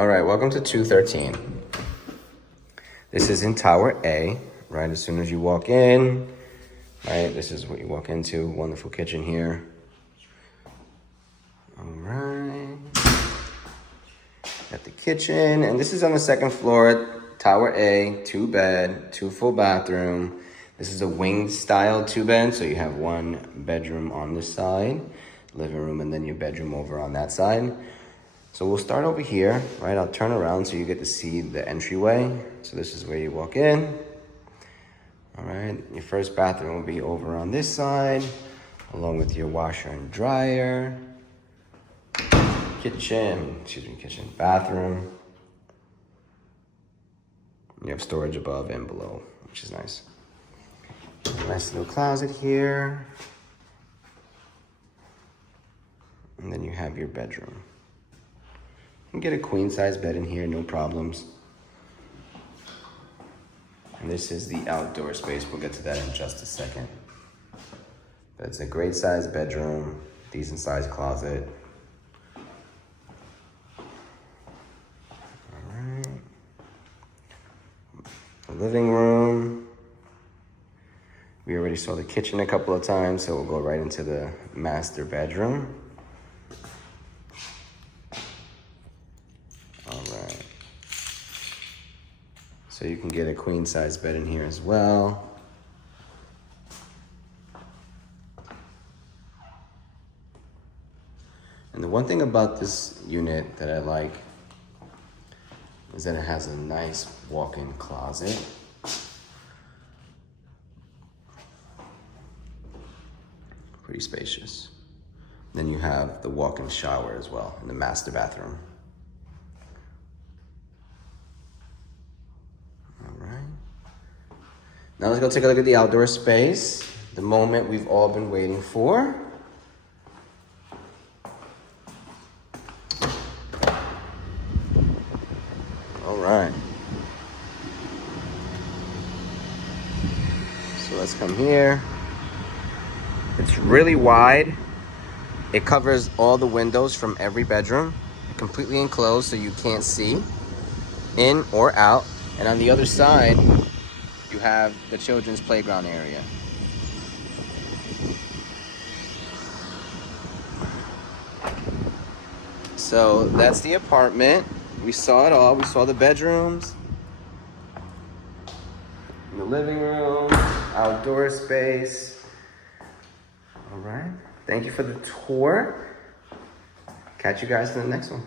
All right, welcome to 213. This is in Tower A, right? As soon as you walk in, right? This is what you walk into. Wonderful kitchen here. All right. Got the kitchen, and this is on the second floor, Tower A, 2-bed, 2 full bathroom. This is a winged style 2-bed, so you have 1 bedroom on this side, living room, and then your bedroom over on that side. So we'll start over here, right? I'll turn around so you get to see the entryway. So this is where you walk in. All right, your first bathroom will be over on this side, along with your washer and dryer. Kitchen, bathroom. You have storage above and below, which is nice. Nice little closet here. And then you have your bedroom. You can get a queen size bed in here, no problems. And this is the outdoor space. We'll get to that in just a second. But it's a great size bedroom, decent size closet. All right. The living room. We already saw the kitchen a couple of times, so we'll go right into the master bedroom. So you can get a queen size bed in here as well. And the one thing about this unit that I like is that it has a nice walk-in closet. Pretty spacious. Then you have the walk-in shower as well in the master bathroom. Now let's go take a look at the outdoor space, the moment we've all been waiting for. All right. So let's come here. It's really wide. It covers all the windows from every bedroom, completely enclosed so you can't see in or out. And on the other side, you have the children's playground area. So that's the apartment. We saw it all. We saw the bedrooms, the living room, outdoor space. All right. Thank you for the tour. Catch you guys in the next one.